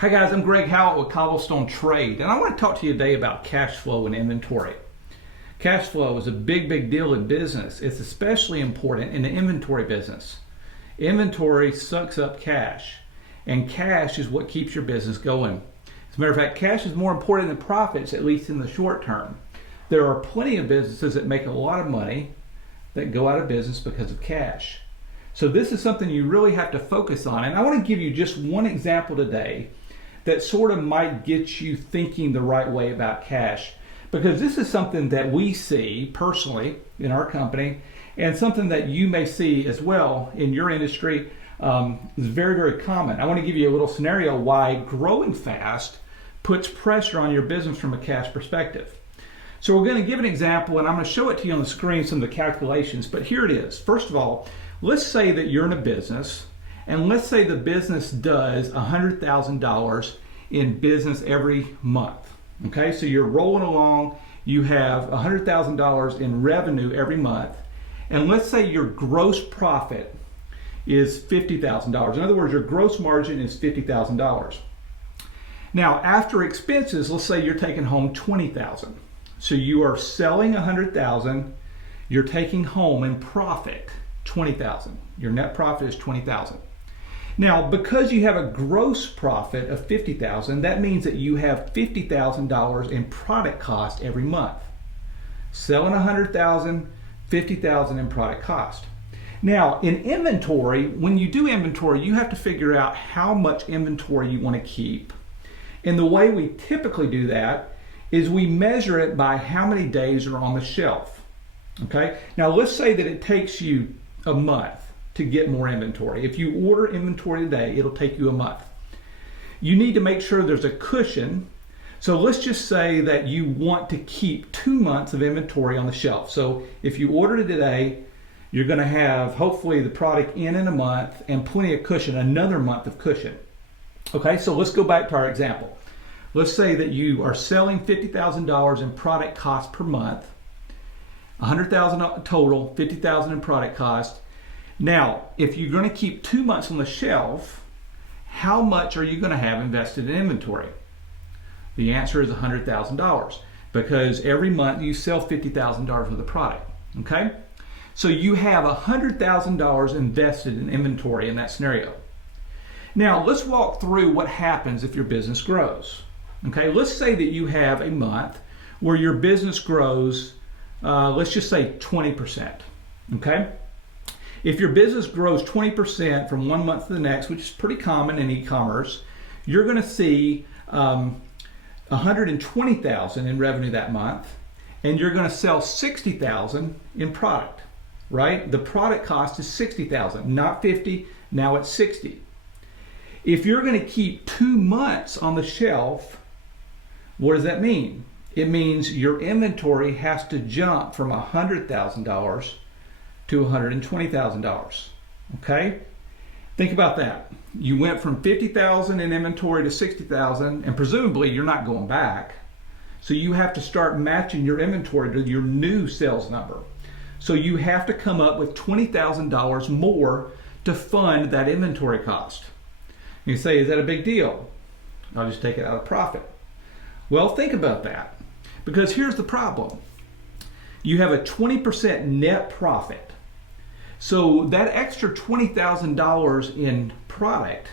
Hi guys, I'm Greg Howlett with Cobblestone Trade, and I want to talk to you today about cash flow and inventory. Cash flow is a big deal in business. It's especially important in the inventory business. Inventory sucks up cash, and cash is what keeps your business going. As a matter of fact, cash is more important than profits, at least in the short term. There are plenty of businesses that make a lot of money that go out of business because of cash. So this is something you really have to focus on, and I want to give you just one example today that sort of might get you thinking the right way about cash, because this is something that we see personally in our company and something that you may see as well in your industry. Is very common. I want to give you a little scenario why growing fast puts pressure on your business from a cash perspective. So we're going to give an example, and I'm going to show it to you on the screen, some of the calculations, but here it is. First of all, let's say that you're in a business, and let's say the business does $100,000 in business every month. Okay, so you're rolling along, you have $100,000 in revenue every month, and let's say your gross profit is $50,000. In other words, your gross margin is $50,000. Now, after expenses, let's say you're taking home $20,000. So you are selling $100,000, you're taking home in profit $20,000. Your net profit is $20,000. Now, because you have a gross profit of $50,000, that means that you have $50,000 in product cost every month. Selling $100,000, $50,000 in product cost. Now, in inventory, when you do inventory, you have to figure out how much inventory you want to keep. And the way we typically do that is we measure it by how many days are on the shelf. Okay? Now, let's say that it takes you a month to get more inventory. If you order inventory today, it'll take you a month. You need to make sure there's a cushion. So let's just say that you want to keep 2 months of inventory on the shelf. So if you ordered it today, you're going to have hopefully the product in a month and plenty of cushion, another month of cushion. Okay, so let's go back to our example. Let's say that you are selling $50,000 in product cost per month, $100,000 total, $50,000 in product cost. Now, if you're going to keep 2 months on the shelf, how much are you going to have invested in inventory? The answer is $100,000, because every month you sell $50,000 worth of product. Okay? So you have $100,000 invested in inventory in that scenario. Now, let's walk through what happens if your business grows. Okay? Let's say that you have a month where your business grows, let's just say 20%. Okay? If your business grows 20% from one month to the next, which is pretty common in e-commerce, you're going to see $120,000 in revenue that month, and you're going to sell $60,000 in product, right? The product cost is $60,000, not $50, now it's $60. If you're going to keep 2 months on the shelf, what does that mean? It means your inventory has to jump from $100,000 to $120,000. Okay? Think about that. You went from $50,000 in inventory to $60,000, and presumably you're not going back. So you have to start matching your inventory to your new sales number. So you have to come up with $20,000 more to fund that inventory cost. You say, is that a big deal? I'll just take it out of profit. Well, think about that, because here's the problem. You have a 20% net profit. So that extra $20,000 in product,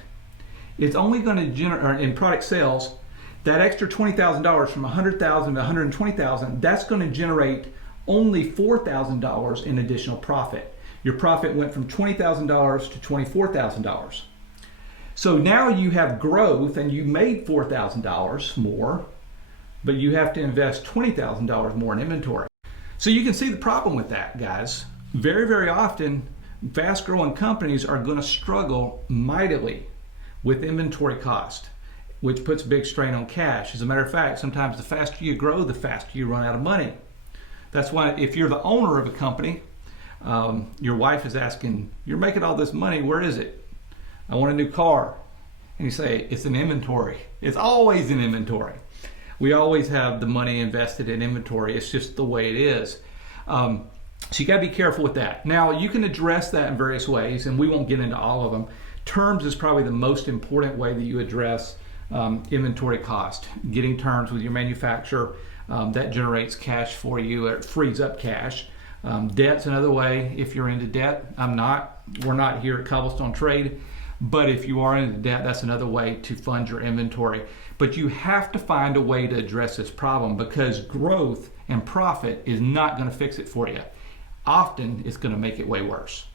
it's only going to generate, in product sales, that extra $20,000 from $100,000 to $120,000, that's going to generate only $4,000 in additional profit. Your profit went from $20,000 to $24,000. So now you have growth and you made $4,000 more, but you have to invest $20,000 more in inventory. So you can see the problem with that, guys. Very often, fast-growing companies are going to struggle mightily with inventory cost, which puts big strain on cash. As a matter of fact, sometimes the faster you grow, the faster you run out of money. That's why if you're the owner of a company, your wife is asking, you're making all this money, where is it? I want a new car. And you say, it's in inventory. It's always in inventory. We always have the money invested in inventory. It's just the way it is. So you got to be careful with that. Now, you can address that in various ways, and we won't get into all of them. Terms is probably the most important way that you address inventory cost. Getting terms with your manufacturer, that generates cash for you, or it frees up cash. Debt's another way. If you're into debt, we're not here at Cobblestone Trade, but if you are into debt, that's another way to fund your inventory. But you have to find a way to address this problem, because growth and profit is not going to fix it for you. Often it's going to make it way worse.